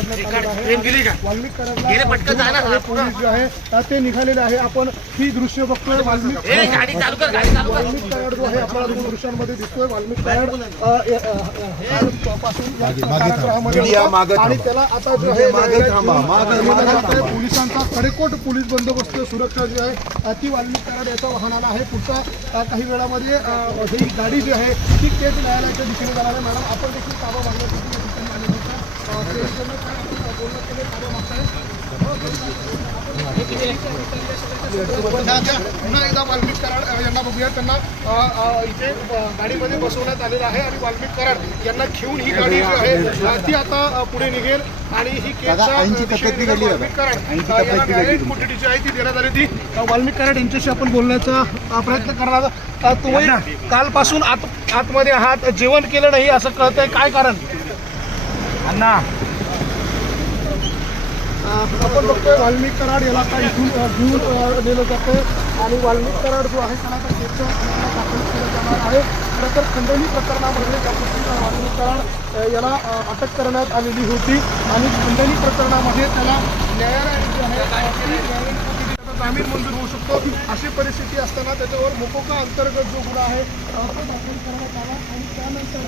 काढण्यात आलेला आहे। वाल्मिक कराडला पोलीस जे आहे ते निघालेले आहे। आपण ही दृश्य बघतोय। वाल्मिक कराड जो आहे आपल्याला दोन दृश्यांमध्ये दिसतोय। वाल्मिक कराड पासून कारागृहामध्ये आणि त्याला आता जो आहे पोलिसांचा कडेकोट पोलीस बंदोबस्त सुरक्षा जी आहे ती वाल्मिक कराड याच्या वाहनाला आहे। पुढच्या काही वेळामध्ये ही गाडी जी आहे ती केस न्यायालयाच्या दिशेने जाणार आहे। मॅडम आपण देखील ताबा मागण्यासाठी या ठिकाणी आले होते। बोलणं केले ताबा मागताय पुन्हा एकदा वाल्मिक कराड यांना बघूया। त्यांना इथे गाडीमध्ये बसवण्यात आलेलं आहे आणि वाल्मिक कराड यांना घेऊन ही गाडी जी आहे ती आता पुढे निघेल आणि ही वाल्मिक कराड यांना न्यायिक कोठडी जी आहे ती देण्यात आली ती वाल्मिक कराड यांच्याशी आपण बोलण्याचा प्रयत्न करणार। तुम्ही कालपासून आतमध्ये आहात, जेवण केलं नाही असं कळतंय, काय कारण? अण्णा आपण बघतोय वाल्मिक कराड याला आता इथून घेऊन नेलं जातं आणि वाल्मिक कराड जो आहे त्याला आता केसच्या दाखल केलं जाणार आहे। खरं तर खंडणी प्रकरणामध्ये त्या पद्धतीनं वाल्मिक कराड याला अटक करण्यात आलेली होती आणि खंडणी प्रकरणामध्ये त्याला न्यायालयाने जामीन मंजूर होऊ शकतो। अशी परिस्थिती असताना त्याच्यावर मोकोका अंतर्गत जो गुन्हा आहे तो दाखल करण्यात आला आणि त्यानंतर